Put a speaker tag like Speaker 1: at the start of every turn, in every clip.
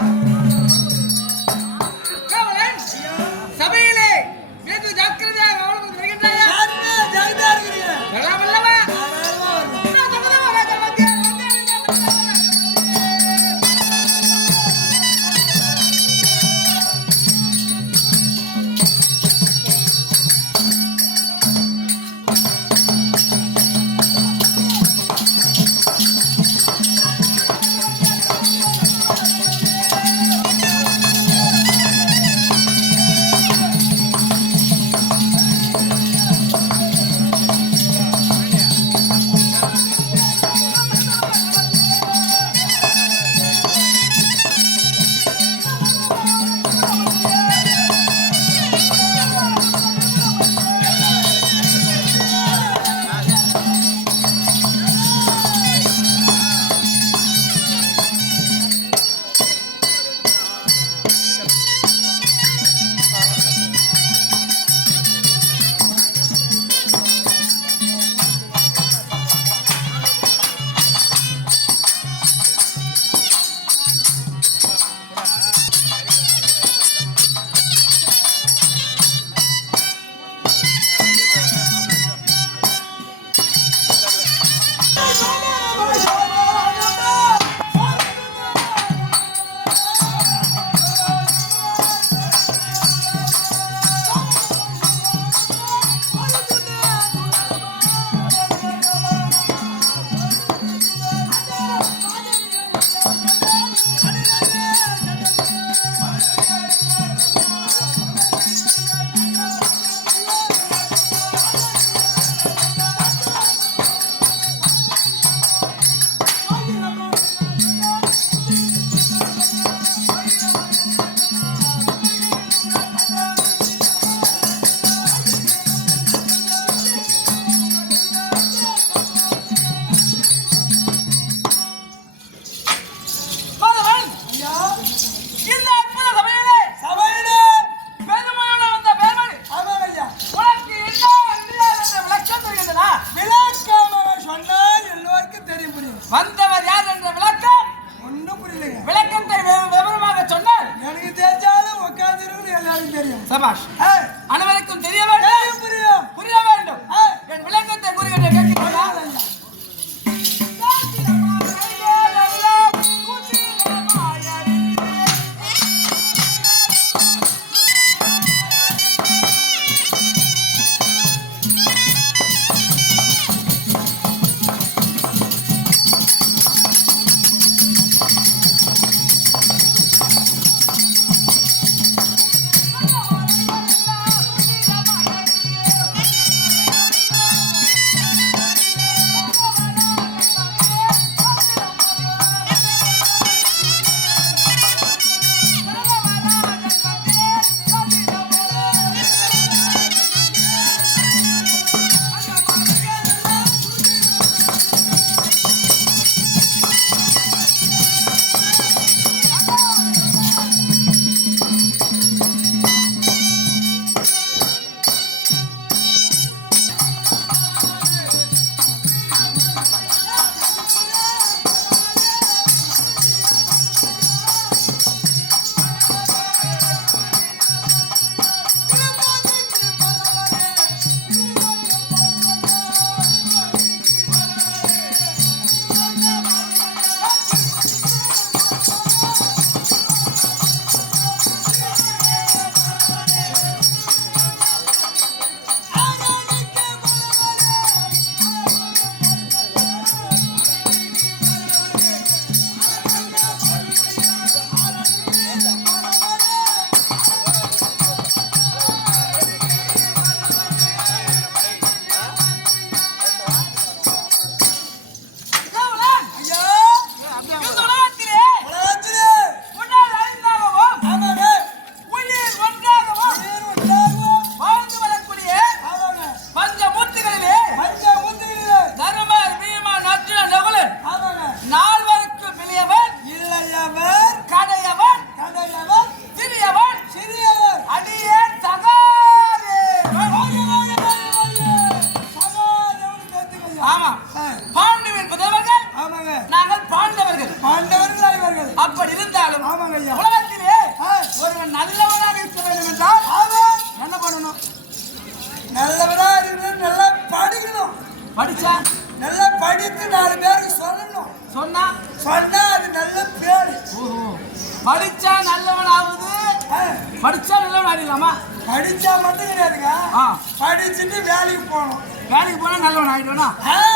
Speaker 1: Bye.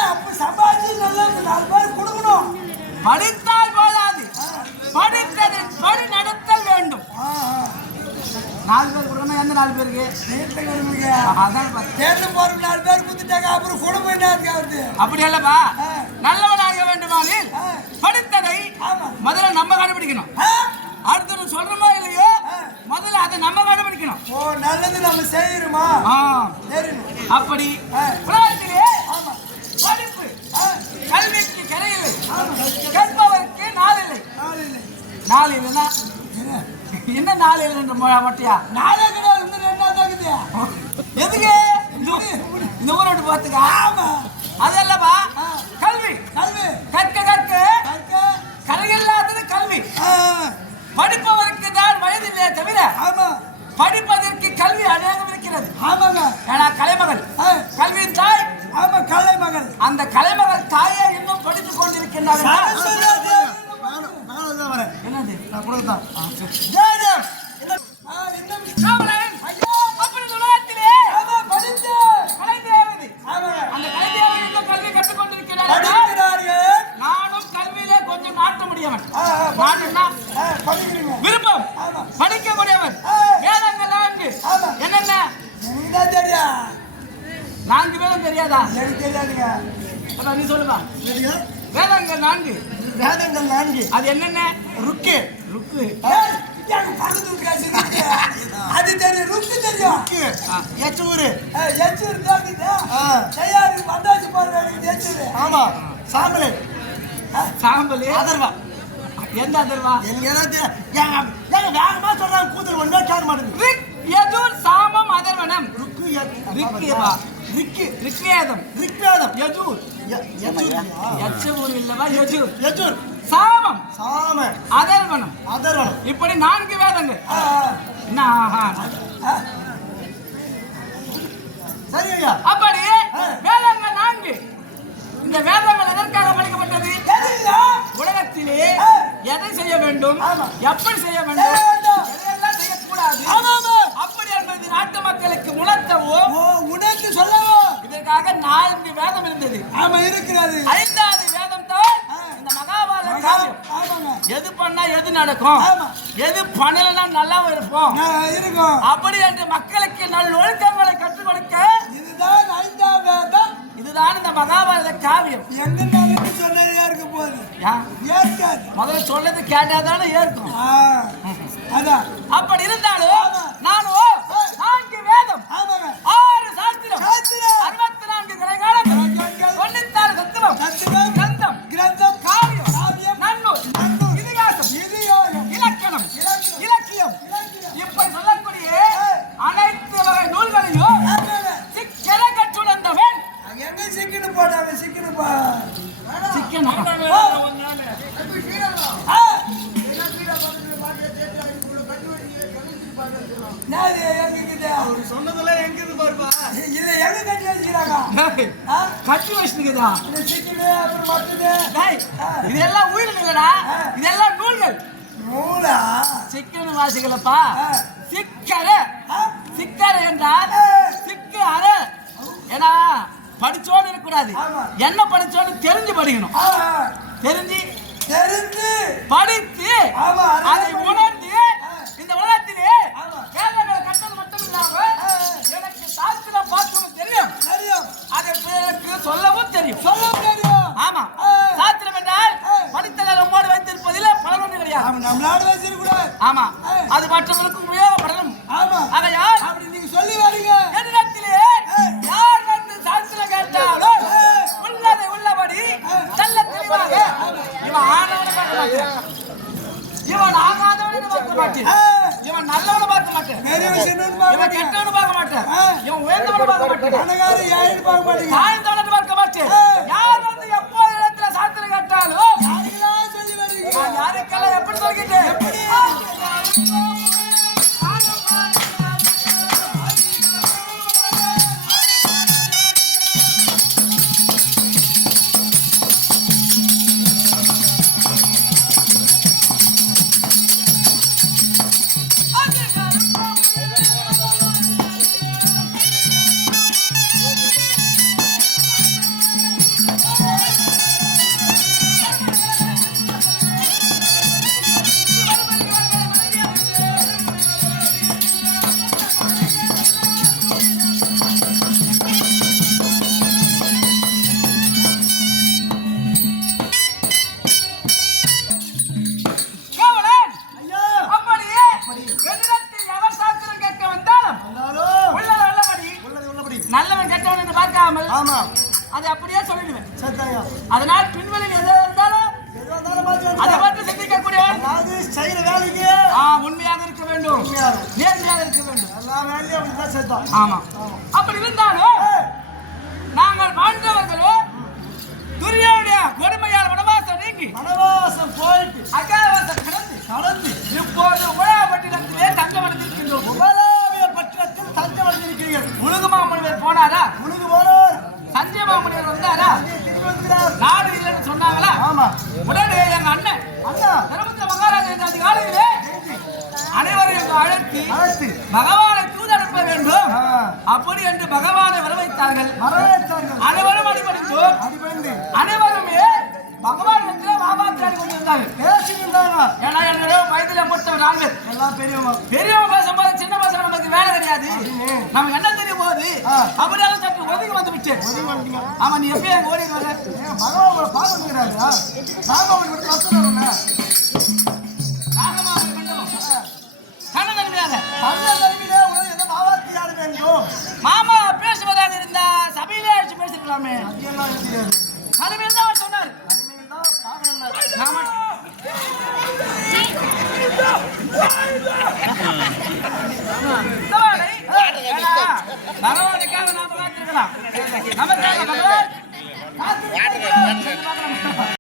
Speaker 1: அப்ப சம்பாதிச்சு நல்லா நாலு பேருக்கு கொடுக்கணும்.
Speaker 2: படித்தால் போதாது. படித்ததின் படி நடத்தல் வேண்டும். நாலு பேர் கொடுக்கணும்? எந்த நாலு பேருக்கு?
Speaker 1: வீட்டுல கிளம்புங்க
Speaker 2: அதான்.
Speaker 1: தேர்ந்து போறதுக்கு நாலு பேர் குத்துட்டாங்க அப்புறம் குடும்பம் என்ன இருக்கு அவருக்கு
Speaker 2: அப்படி அல்லப்பா.
Speaker 1: ஆ.
Speaker 2: நல்லவனாக வேண்டுமானில். படித்ததை முதல்ல நம்ம கண்டுபிடிக்கணும்? அடுத்தது சொல்றோமோ இல்லையோ. முதல்ல அதை நம்ம கண்டுபிடிக்கணும்
Speaker 1: ஓ நல்லது நம்ம செய்யணுமா?
Speaker 2: ஆ,
Speaker 1: தெரியணும்
Speaker 2: அப்படி. உலகத்திலே
Speaker 1: ஆமா.
Speaker 2: படிப்பு கல்விக்கு கரையில்லை
Speaker 1: ஆமா
Speaker 2: கற்பவருக்கு நாள் இல்லை. நாள் இல்லைன்னா
Speaker 1: என்ன?
Speaker 2: என்ன நாள் இல்லைன்ற மொட்டையா?
Speaker 1: நாளே கிடையாது இன்னும் ரெண்டாவது ஆகுது
Speaker 2: எதுக்கு? இந்த இந்த ஊரை விட்டு பார்த்துக்க
Speaker 1: ஆமா.
Speaker 2: அதல்லப்பா
Speaker 1: ஆ.
Speaker 2: கல்வி.
Speaker 1: கல்வி.
Speaker 2: கற்க கற்க.
Speaker 1: கற்க.
Speaker 2: கலையில்லாதது கல்வி. படிப்பவருக்கு தான் வயதில்லையே தவிர
Speaker 1: ஆமா.
Speaker 2: படிப்பதற்கு கல்வி அநேகம் இருக்கிறது
Speaker 1: ஆமாங்க.
Speaker 2: ஏன்னா கலைமகள். கல்வியின் தாய்
Speaker 1: ஆமா கலை மகள்
Speaker 2: அந்த கலைமகள் தாயே இன்னும் படித்துக் கொண்டிருக்கின்றார். என்னது?
Speaker 1: நான் கூட தான்
Speaker 2: ஜெயதேவ்,
Speaker 1: ஆ, என்ன
Speaker 2: ராமராயன்,
Speaker 1: ஐயா
Speaker 2: அப்படி இந்த உலகத்திலே
Speaker 1: ஆமா படித்து
Speaker 2: கலைதேவதை,
Speaker 1: ஆமாங்க
Speaker 2: அந்த கலைதேவதை இன்னும் கல்வி கற்றுக் கொண்டிருக்கிறார் என்றால்,
Speaker 1: படிக்கிறார்கள்
Speaker 2: நானும் கல்வியிலே கொஞ்சம் நாட்டமுடையவன்
Speaker 1: ஆ, ஆ,
Speaker 2: நாட்டுன்னா
Speaker 1: ஆ, படிக்கிறீங்க
Speaker 2: விருப்பம்
Speaker 1: ஆமா.
Speaker 2: படிக்கக்கூடியவன்
Speaker 1: ஆ.
Speaker 2: வேதங்கள் நான்கு
Speaker 1: ஆமா.
Speaker 2: என்னென்ன
Speaker 1: எனக்கு தான் தெரியும்
Speaker 2: நான்கு வேதம் தெரியாதா
Speaker 1: எனக்கு தெரியாதுங்க
Speaker 2: அப்ப நீ சொல்லுமா
Speaker 1: சரியா?
Speaker 2: வேதங்கள் நான்கு
Speaker 1: வேதங்கள் நான்கு
Speaker 2: அது என்னென்ன ருக்கு ருக்கு
Speaker 1: ஏய், வீட்டு காசு இருக்கு. அது தெரியும் ருக்கு தெரியும்
Speaker 3: எச்சூரு.
Speaker 1: எச்சூர். செய்யாரு வந்தாச்சு பாருங்க எனக்கு எச்சூரு.
Speaker 3: ஆமா சாம்பலு.
Speaker 2: சாம்பல்.
Speaker 3: அதர்வா.
Speaker 2: எந்த அதர்வா?
Speaker 3: எனக்கு ஏதாவது எங்க வேகமா சொல்றாங்க கூத்தல் ஒண்ணுமே கேட்க மாட்டேங்குது
Speaker 2: யஜுர் சாமம் அதர்வனம்.
Speaker 3: ருக்கு
Speaker 2: ரிக்கியவா
Speaker 3: ரிக்கு
Speaker 2: ரிக்வேதம்.
Speaker 3: ரிக்வேதம்.
Speaker 2: யஜூர்
Speaker 3: எச்சூர்
Speaker 2: யச்சூர் இல்லவா? யஜூர்
Speaker 3: எச்சூர்.
Speaker 2: சாமம்.
Speaker 3: சாம
Speaker 2: அதர்வனம்
Speaker 3: அதர்வனம்
Speaker 2: இப்படி நான்கு வேதங்கள். என்ன? ஆஹா.
Speaker 3: சரி ஐயா.
Speaker 2: அப்படி வேதங்கள் நான்கு. இந்த வேதங்கள் எதற்காக படிக்கப்பட்டது? உலகத்திலே. எதை செய்ய வேண்டும். எப்படி செய்ய வேண்டும். எதையெல்லாம் செய்யக்கூடாது. அப்படி என்பது நாட்டு மக்களுக்கு உணர்த்தவோ?
Speaker 1: உனக்கு சொல்லவோ?
Speaker 2: இதற்காக நான்கு வேதம் இருந்தது.
Speaker 1: ஆமா இருக்கிறது.
Speaker 2: ஐந்தாவது
Speaker 1: ஆமாங்க
Speaker 2: எது பண்ணா எது நடக்கும். எது பண்ணலன்னா நல்லா இருப்போம்.
Speaker 1: இருக்கும்.
Speaker 2: அப்படி என்று மக்களுக்கு நல்ல ஒழுக்கங்களை கற்றுக் கொடுக்க
Speaker 1: இதுதான் ஐந்தாம் வேதம்.
Speaker 2: இதுதான் இந்த மகாபாரத காவியம்.
Speaker 1: எங்க சொன்னது இருக்க போகுது? ஏற்காது.
Speaker 2: முதல்ல சொல்லது கேட்டாதானே ஏற்கும்.
Speaker 1: ஆ, அதான்.
Speaker 2: அப்படி இருந்தாலும் சிக்கனு
Speaker 1: போட்டாங்க சிக்கனு?
Speaker 3: சொன்னதெல்லாம் எங்க இருந்து பாருப்பா?
Speaker 1: இல்ல எங்க கட்டி வச்சுக்கிறாங்க?
Speaker 2: கட்டி வச்சுக்குதா
Speaker 1: சிக்கனு அப்புறம் மட்டனு
Speaker 2: இதெல்லாம் உயிரினங்களடா இல்லடா இதெல்லாம் நூல்கள்.
Speaker 1: மூளா
Speaker 2: சிக்கன வாசிகளப்பா
Speaker 1: ஆ.
Speaker 2: சிக்கர? சிக்கர என்றால்
Speaker 1: ஆ.
Speaker 2: சிக்கு அற. ஏன்னா படிச்சோடு இருக்கக்கூடாது. என்ன படிச்சோடு தெரிஞ்சு படிக்கணும் தெரிஞ்சு
Speaker 1: தெரிந்து
Speaker 2: படித்து
Speaker 1: அதை.
Speaker 2: உணர்ந்து இந்த உலகத்திலே. வேதங்களை கட்டது மட்டும் இல்லாம. எனக்கு சாஸ்திரம் பார்க்கவும் தெரியும்
Speaker 1: தெரியும்
Speaker 2: அதை பிறருக்கு சொல்லவும் தெரியும்
Speaker 1: சொல்ல தெரியும்
Speaker 2: ஆமா. சாஸ்திரம் என்றால். படித்ததை நம்மோடு வைத்திருப்பதில் பலன் ஒன்று கிடையாது
Speaker 1: ஆமா நம்மளால வச்சிருக்கூடாது
Speaker 2: ஆமா. அது மற்றவர்களுக்கு உபயோகப்படணும் இவன் ஆகாதவனு பார்க்க மாட்டேன். இவன் நல்லவனு பார்க்க மாட்டேன்.
Speaker 1: பெரிய விஷயம்
Speaker 2: இவன் கெட்டவனு பார்க்க மாட்டேன். இவன் உயர்ந்தவனு பார்க்க மாட்டேன்.
Speaker 1: அனகாரு யாரு பார்க்க மாட்டேன்.
Speaker 2: தாழ்ந்தவனு யார் வந்து எப்போ இடத்துல சாத்திரம் கட்டாலும் யாருக்கெல்லாம் எப்படி சொல்கிட்டேன்
Speaker 1: ஆ.
Speaker 3: ஆமா.
Speaker 2: அதை அப்படியே சொல்லிடுவேன். அதனால் பின்வெளியில் எது இருந்தாலும்
Speaker 3: பார்த்து
Speaker 2: அதை
Speaker 3: வந்து
Speaker 2: பற்றி சிந்திக்கக்கூடியவன்
Speaker 3: அதாவது செய்யற வேலைக்கு
Speaker 2: ஆ, உண்மையாக இருக்க வேண்டும். நேர்மையாக இருக்க வேண்டும்.
Speaker 3: எல்லா வேலையும் அப்படிதான் செத்தான்
Speaker 2: ஆமா. அப்படி இருந்தாலும் ஒதுங்கி வந்து விட்டு
Speaker 3: ஒதுங்கி வந்துட்டீங்க.
Speaker 2: ஆமா நீ எப்பயும் எங்க ஓடி வர
Speaker 3: ஏன் பகவான் உங்களை பார்க்க வந்துக்கிறாரா நாங்க உங்களுக்கு கஷ்டம் வருங்க
Speaker 2: நாகமாக வேண்டும் கண்ணதன்மையாக
Speaker 3: தந்த கல்வியிலே உங்களுக்கு எந்த ஆட வேண்டும்
Speaker 2: மாமா பேசுவதாக இருந்தா சபையிலே அழைச்சு பேசிருக்கலாமே.
Speaker 3: அதெல்லாம் தெரியாது.
Speaker 2: கடுமையில் தான் அவர் சொன்னார்.
Speaker 3: அருமையில் தான்
Speaker 2: நாம பகவானுக்காக நாம காத்திருக்கலாம் நமக்காக பகவான்.